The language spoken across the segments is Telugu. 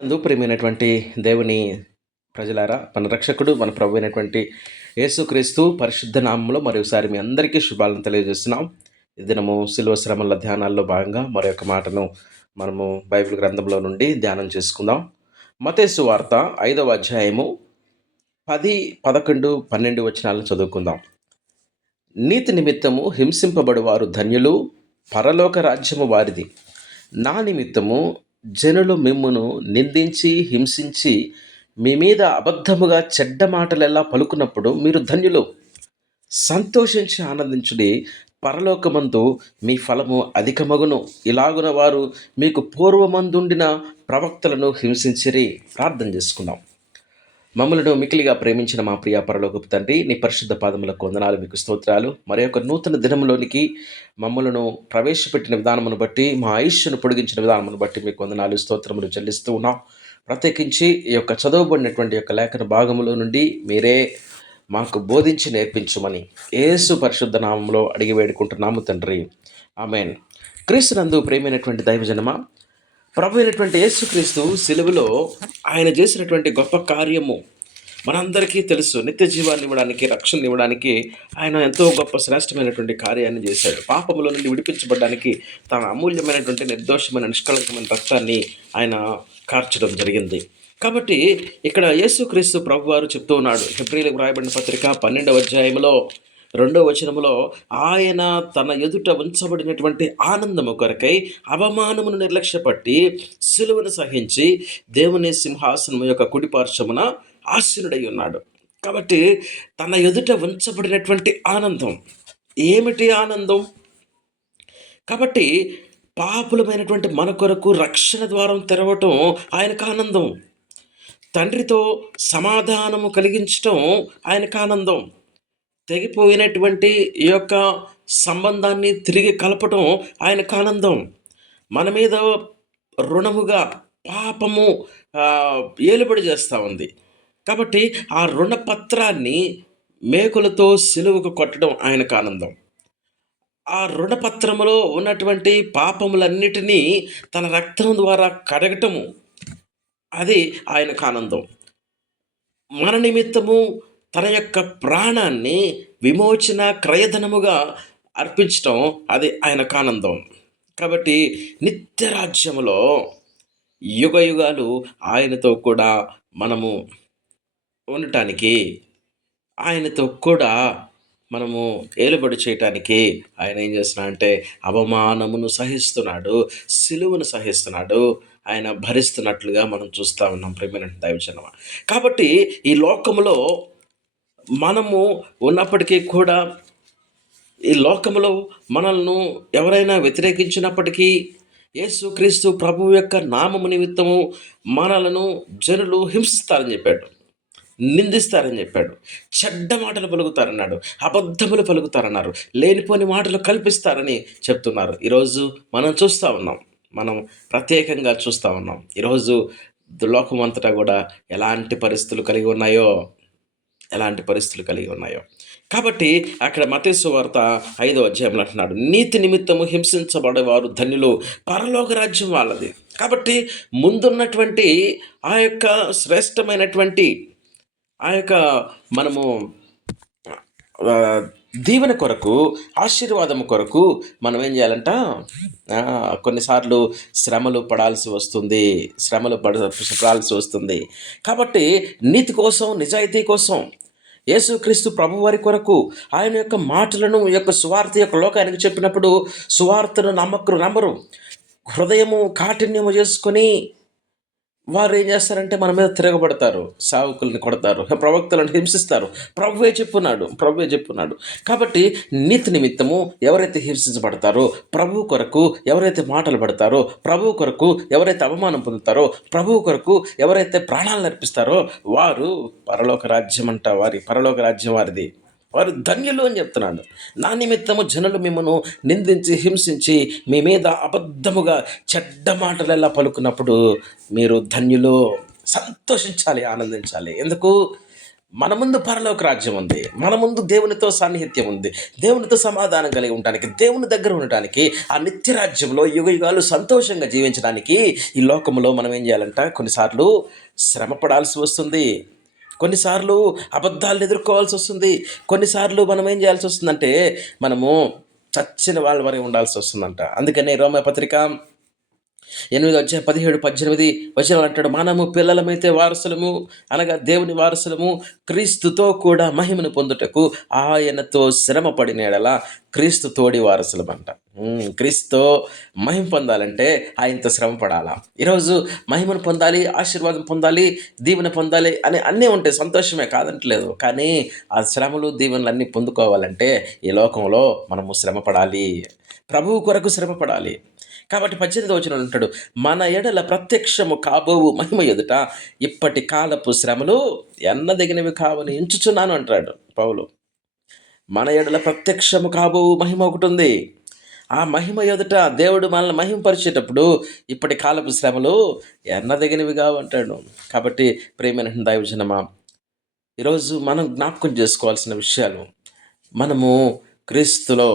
ప్రియమైనటువంటి దేవుని ప్రజలారా, మన రక్షకుడు మన ప్రభు అయినటువంటి యేసుక్రీస్తు పరిశుద్ధ నామంలో మరొకసారి మీ అందరికీ శుభాలను తెలియజేస్తున్నాం. ఈ దినము శిలువ శ్రమల ధ్యానాల్లో భాగంగా మరొక మాటను మనము బైబిల్ గ్రంథంలో నుండి ధ్యానం చేసుకుందాం. మత్తయి సువార్త 5వ అధ్యాయము 10, 11, 12 వచనాలను చదువుకుందాం. నీతి నిమిత్తము హింసింపబడువారు ధన్యులు, పరలోక రాజ్యము వారిది. నా నిమిత్తము జనులు మిమ్మును నిందించి హింసించి మీ మీద అబద్ధముగా చెడ్డ మాటలెల్లా పలుకున్నప్పుడు మీరు ధన్యులు. సంతోషించి ఆనందించుడి, పరలోకమందు మీ ఫలము అధికమగును. ఇలాగున వారు మీకు పూర్వమందుండిన ప్రవక్తలను హింసించిరి. ప్రార్థన చేసుకుందాం. మమ్మలను మికిలిగా ప్రేమించిన మా ప్రియ పరలోకపు తండ్రి, నీ పరిశుద్ధ పాదములకు వందనాలు, మీకు స్తోత్రాలు. మరి యొక్క నూతన దినంలోనికి మమ్మలను ప్రవేశపెట్టిన విధానమును బట్టి, మా ఆయుష్ను పొడిగించిన విధానమును బట్టి మీకు వందనాలు, స్తోత్రములు చెల్లిస్తూ ఉన్నాం. ప్రత్యేకించి ఈ యొక్క చదవబడినటువంటి యొక్క లేఖన భాగములో నుండి మీరే మాకు బోధించి నేర్పించమని యేసు పరిశుద్ధ నామంలో అడిగి వేడుకుంటున్నాము తండ్రి, ఆమేన్. క్రీస్తునందు ప్రేమైనటువంటి దైవజనమా, ప్రభు అయినటువంటి యేసుక్రీస్తు సిలువలో ఆయన చేసినటువంటి గొప్ప కార్యము మనందరికీ తెలుసు. నిత్య జీవాన్ని ఇవ్వడానికి, రక్షణ ఇవ్వడానికి ఆయన ఎంతో గొప్ప శ్రేష్టమైనటువంటి కార్యాన్ని చేశాడు. పాపములో నుండి విడిపించబడడానికి తన అమూల్యమైనటువంటి నిర్దోషమైన నిష్కళంకమైన రక్తాన్ని ఆయన కార్చడం జరిగింది. కాబట్టి ఇక్కడ యేసుక్రీస్తు ప్రభువారు చెప్తూ ఉన్నాడు. హెబ్రీయులకు వ్రాయబడిన పత్రిక 12వ అధ్యాయంలో 2వ వచనములో, ఆయన తన ఎదుట ఉంచబడినటువంటి ఆనందము కొరకై అవమానమును నిర్లక్ష్యపట్టి సిలువను సహించి దేవుని సింహాసనము యొక్క కుడిపార్శ్వమున ఆసీనుడై ఉన్నాడు. కాబట్టి తన ఎదుట ఉంచబడినటువంటి ఆనందం ఏమిటి? ఆనందం. కాబట్టి పాపులమైనటువంటి మన కొరకు రక్షణ ద్వారం తెరవటం ఆయనకు ఆనందం. తండ్రితో సమాధానము కలిగించటం ఆయనకు ఆనందం. తెగిపోయినటువంటి ఈ యొక్క సంబంధాన్ని తిరిగి కలపటం ఆయనకు ఆనందం. మన మీద రుణముగా పాపము ఏలుబడి చేస్తూ ఉంది. కాబట్టి ఆ రుణపత్రాన్ని మేకులతో సిలువకు కొట్టడం ఆయనకు ఆనందం. ఆ రుణపత్రములో ఉన్నటువంటి పాపములన్నిటినీ తన రక్తం ద్వారా కడగటము, అది ఆయనకు ఆనందం. మన నిమిత్తము తన యొక్క ప్రాణాన్ని విమోచన క్రయధనముగా అర్పించటం, అది ఆయనకు ఆనందం. కాబట్టి నిత్యరాజ్యములో యుగ యుగాలు ఆయనతో కూడా మనము ఉండటానికి, ఆయనతో కూడా మనము ఏలుబడి చేయటానికి ఆయన ఏం చేస్తున్నాడంటే అవమానమును సహిస్తున్నాడు, సిలువను సహిస్తున్నాడు, ఆయన భరిస్తున్నట్లుగా మనం చూస్తూ ఉన్నాం ప్రియమైన దైవజనమ. కాబట్టి ఈ లోకములో మనము ఉన్నప్పటికీ కూడా, ఈ లోకములో మనల్ని ఎవరైనా వ్యతిరేకించినప్పటికీ యేసుక్రీస్తు ప్రభువు యొక్క నామము నిమిత్తము మనలను జనులు హింసిస్తారని చెప్పాడు, నిందిస్తారని చెప్పాడు, చెడ్డ మాటలు పలుకుతారన్నాడు, అబద్ధములు పలుకుతారన్నారు, లేనిపోని మాటలు కల్పిస్తారని చెప్తున్నారు. ఈరోజు మనం చూస్తూ ఉన్నాం, మనం ప్రత్యేకంగా చూస్తూ ఉన్నాం. ఈరోజు లోకం అంతటా కూడా ఎలాంటి పరిస్థితులు కలిగి ఉన్నాయో. కాబట్టి అక్కడ మత్తయి సువార్త 5వ అధ్యాయంలో అంటున్నాడు, నీతి నిమిత్తము హింసించబడేవారు ధన్యులు, పరలోక రాజ్యం వాళ్ళది. కాబట్టి ముందున్నటువంటి ఆ యొక్క శ్రేష్టమైనటువంటి ఆ యొక్క మనము దీవెన కొరకు, ఆశీర్వాదం కొరకు మనం ఏం చేయాలంట? కొన్నిసార్లు శ్రమలు పడాల్సి వస్తుంది. కాబట్టి నీతి కోసం, నిజాయితీ కోసం, యేసుక్రీస్తు ప్రభువారి కొరకు ఆయన యొక్క మాటలను, యొక్క సువార్త యొక్క లోకానికి చెప్పినప్పుడు సువార్తను నమ్మరు. హృదయము కాఠిన్యము చేసుకొని వారు ఏం చేస్తారంటే మన మీద తిరగబడతారు, సావుకుల్ని కొడతారు, ప్రవక్తలను హింసిస్తారు. ప్రభువే చెప్పున్నాడు. కాబట్టి నీతి నిమిత్తము ఎవరైతే హింసించబడతారో, ప్రభు కొరకు ఎవరైతే మాటలు పడతారో, ప్రభు కొరకు ఎవరైతే అవమానం పొందుతారో, ప్రభు కొరకు ఎవరైతే ప్రాణాలను అర్పిస్తారో వారు పరలోక రాజ్యం వారిది. వారు ధన్యులు అని చెప్తున్నాడు. నా నిమిత్తము జనులు మిమ్మను నిందించి హింసించి మీ మీద అబద్ధముగా చెడ్డ మాటలెల్లా పలుకున్నప్పుడు మీరు ధన్యులు. సంతోషించాలి, ఆనందించాలి. ఎందుకు? మన ముందు పరలోక రాజ్యం ఉంది. మన ముందు దేవునితో సాన్నిహిత్యం ఉంది. దేవునితో సమాధానం కలిగి ఉండటానికి, దేవుని దగ్గర ఉండటానికి, ఆ నిత్య రాజ్యంలో యుగయుగాలు సంతోషంగా జీవించడానికి ఈ లోకంలో మనం ఏం చేయాలంట, కొన్నిసార్లు శ్రమ పడాల్సి వస్తుంది. కొన్నిసార్లు అబద్ధాలను ఎదుర్కోవాల్సి వస్తుంది. కొన్నిసార్లు మనం ఏం చేయాల్సి వస్తుందంటే, మనము చచ్చిన వాళ్ళ వరకు ఉండాల్సి వస్తుందంట. అందుకనే రోమపత్రిక 8:17-18 అంటాడు, మనము పిల్లలమైతే వారసులము, అనగా దేవుని వారసులము, క్రీస్తుతో కూడా మహిమను పొందుటకు ఆయనతో శ్రమ పడిన యెడల క్రీస్తు తోడి వారసులమంట. క్రీస్తుతో మహిమ పొందాలంటే ఆయనతో శ్రమ పడాలా. ఈరోజు మహిమను పొందాలి, ఆశీర్వాదం పొందాలి, దీవెన పొందాలి అని అన్నీ ఉంటాయి, సంతోషమే కాదంటలేదు. కానీ ఆ శ్రమలు దీవెనలు అన్నీ పొందుకోవాలంటే ఈ లోకంలో మనము శ్రమ పడాలి, ప్రభువు కొరకు శ్రమ పడాలి. కాబట్టి 18వ వచనంలో అంటాడు, మన ఎడల ప్రత్యక్షము కాబోవు మహిమ ఎదుట ఇప్పటి కాలపు శ్రమలు ఎన్నదగినవి కావని ఎంచుచున్నాను అంటాడు పౌలు. మన ఎడల ప్రత్యక్షము కాబోవు మహిమ ఒకటి ఉంది. ఆ మహిమ ఎదుట దేవుడు మనల్ని మహిమపరిచేటప్పుడు ఇప్పటి కాలపు శ్రమలు ఎన్నదగినవి కావంటాడు. కాబట్టి ప్రియమైన దైవజనమా, ఈరోజు మనం జ్ఞాపకం చేసుకోవాల్సిన విషయాలు, మనము క్రీస్తులో,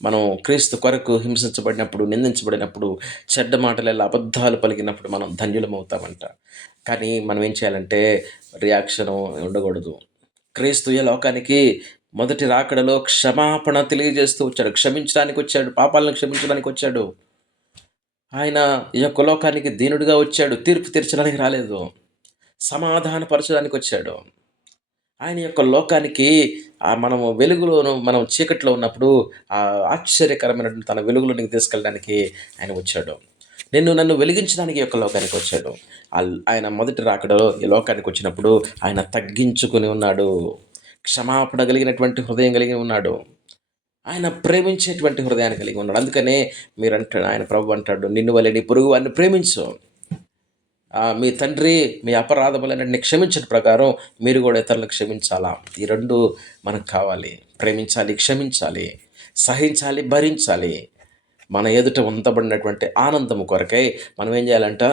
మనం క్రీస్తు కొరకు హింసించబడినప్పుడు, నిందించబడినప్పుడు, చెడ్డ మాటలలో అబద్ధాలు పలికినప్పుడు మనం ధన్యులమవుతామంట. కానీ మనం ఏం చేయాలంటే రియాక్షను ఉండకూడదు. క్రీస్తు ఈ లోకానికి మొదటి రాకడలో క్షమాపణ తెలియజేస్తూ వచ్చాడు, క్షమించడానికి వచ్చాడు, పాపాలను క్షమించడానికి వచ్చాడు. ఆయన ఈ యొక్క లోకానికి దీనుడిగా వచ్చాడు, తీర్పు తీర్చడానికి రాలేదు, సమాధానపరచడానికి వచ్చాడు. ఆయన యొక్క లోకానికి మనము వెలుగులోను, మనం చీకట్లో ఉన్నప్పుడు ఆ ఆశ్చర్యకరమైనటువంటి తన వెలుగులోనికి తీసుకెళ్ళడానికి ఆయన వచ్చాడు. నన్ను వెలిగించడానికి యొక్క లోకానికి వచ్చాడు. ఆయన మొదటి రాకడలో ఈ లోకానికి వచ్చినప్పుడు ఆయన తగ్గించుకుని ఉన్నాడు, క్షమాపణ కలిగినటువంటి హృదయం కలిగి ఉన్నాడు, ఆయన ప్రేమించేటువంటి హృదయాన్ని కలిగి ఉన్నాడు. అందుకనే ఆయన ప్రభు అంటాడు, నిన్ను వలె నీ పొరుగు వారిని ప్రేమించు, మీ తండ్రి మీ అపరాధములన్నింటినీ క్షమించిన ప్రకారం మీరు కూడా ఇతరులకు క్షమించాలా. ఈ రెండు మనకు కావాలి. ప్రేమించాలి, క్షమించాలి, సహించాలి, భరించాలి. మన ఎదుట ఉంచబడినటువంటి ఆనందము కొరకై మనం ఏం చేయాలంట,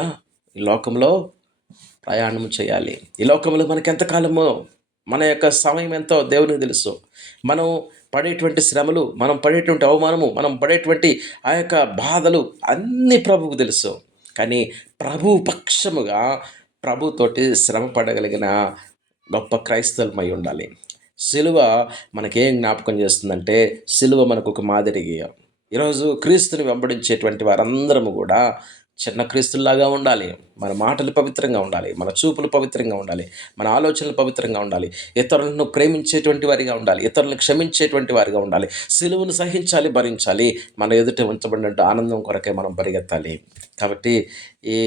ఈ లోకంలో ప్రయాణం చేయాలి. ఈ లోకంలో మనకి ఎంతకాలమో, మన యొక్క సమయం ఎంతో దేవునికి తెలుసు. మనం పడేటువంటి శ్రమలు, మనం పడేటువంటి అవమానము, మనం పడేటువంటి ఆ యొక్క బాధలు అన్నీ ప్రభువుకు తెలుసు. కానీ ప్రభు పక్షముగా ప్రభుతోటి శ్రమ పడగలిగిన గొప్ప క్రైస్తవులమై ఉండాలి. సిలువ మనకేం జ్ఞాపకం చేస్తుందంటే, సిలువ మనకు ఒక మాదిరిగా. ఈరోజు క్రీస్తుని వెంబడించేటువంటి వారందరము కూడా చిన్న క్రీస్తుల్లాగా ఉండాలి. మన మాటలు పవిత్రంగా ఉండాలి, మన చూపులు పవిత్రంగా ఉండాలి, మన ఆలోచనలు పవిత్రంగా ఉండాలి, ఇతరులను ప్రేమించేటువంటి వారిగా ఉండాలి, ఇతరులను క్షమించేటువంటి వారిగా ఉండాలి, సిలువను సహించాలి, భరించాలి. మన ఎదుట ఉంచబడినట్టు ఆనందం కొరకే మనం పరిగెత్తాలి. కాబట్టి ఈ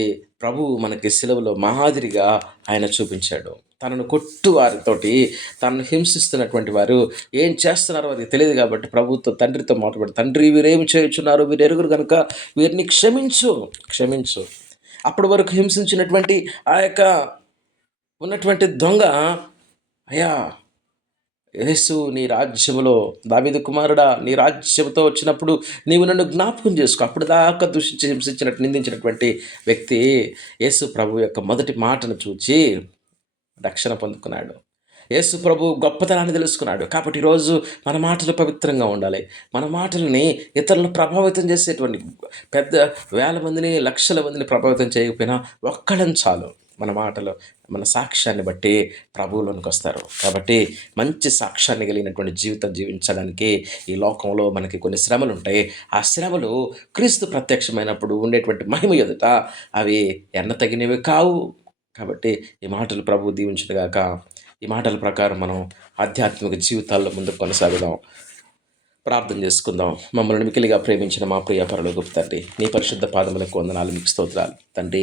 ప్రభువు మనకి సిలువలో మాదిరిగా ఆయన చూపించాడు. తనను కొట్టు వారితోటి, తనను హింసిస్తున్నటువంటి వారు ఏం చేస్తున్నారో అది తెలియదు కాబట్టి ప్రభుత్వ తండ్రితో మాట్లాడు, తండ్రి వీరేమి చేయుచున్నారు, వీరు ఎరుగురు కనుక వీరిని క్షమించు. అప్పటి వరకు హింసించినటువంటి ఆ యొక్క ఉన్నటువంటి దొంగ, అయ్యా యేసు నీ రాజ్యములో, దావీదు కుమారుడా నీ రాజ్యంతో వచ్చినప్పుడు నీవు నన్ను జ్ఞాపకం చేసుకో. అప్పుడు దాకా దూషించి హింసించినట్టు నిందించినటువంటి వ్యక్తి యేసు ప్రభు యొక్క మొదటి మాటను చూచి రక్షణ పొందుకున్నాడు. యేసు ప్రభు గొప్పతనాన్ని తెలుసుకున్నాడు. కాబట్టి ఈరోజు మన మాటలు పవిత్రంగా ఉండాలి. మన మాటల్ని ఇతరులను ప్రభావితం చేసేటువంటి, పెద్ద వేల మందిని, లక్షల మందిని ప్రభావితం చేయకపోయినా ఒక్కడం చాలు. మన మాటలు, మన సాక్ష్యాన్ని బట్టి ప్రభువులోనికి వస్తారు. కాబట్టి మంచి సాక్ష్యాన్ని కలిగినటువంటి జీవితం జీవించడానికి ఈ లోకంలో మనకి కొన్ని శ్రమలు ఉంటాయి. ఆ శ్రమలు క్రీస్తు ప్రత్యక్షమైనప్పుడు ఉండేటువంటి మహిమ ఎదుట అవి ఎన్న తగినవి కావు. కాబట్టి ఈ మాటలు ప్రభువు దీవించునుగాక. ఈ మాటల ప్రకారం మనం ఆధ్యాత్మిక జీవితాల్లో ముందుకు కొనసాగుదాం. ప్రార్థన చేసుకుందాం. మమ్మల్ని మికిలిగా ప్రేమించిన మా ప్రియ పరలోకపు తండ్రి, నీ పరిశుద్ధ పాదములకు వందనాలు, మీకు స్తోత్రాలు తండ్రి.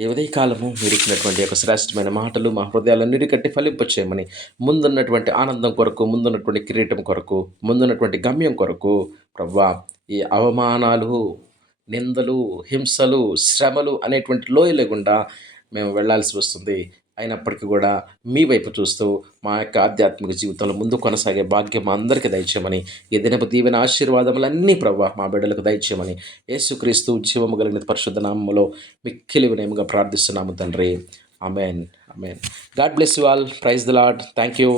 ఈ ఉదయకాలము మీరు ఇచ్చినటువంటి ఒక శ్రేష్టమైన మాటలు మా హృదయాలన్నిటి కట్టి ఫలింపచేయమని, ముందున్నటువంటి ఆనందం కొరకు, ముందున్నటువంటి కిరీటం కొరకు, ముందున్నటువంటి గమ్యం కొరకు ప్రభువా, ఈ అవమానాలు, నిందలు, హింసలు, శ్రమలు అనేటువంటి లోయల గుండా మేము వెళ్ళాల్సి వస్తుంది. అయినప్పటికీ కూడా మీ వైపు చూస్తూ మా యొక్క ఆధ్యాత్మిక జీవితంలో ముందు కొనసాగే భాగ్యం మా అందరికీ దయచేయమని, ఈ దినపు దీవెన ఆశీర్వాదములన్నీ ప్రభువా మా బిడ్డలకు దయచేయమని యేసుక్రీస్తు జీవము కలిగిన పరిశుద్ధ నామములో మిక్కిలి వినయముగా ప్రార్థిస్తున్నాము తండ్రి. ఆమేన్. ఆమేన్. God bless you all. Praise the Lord. Thank you.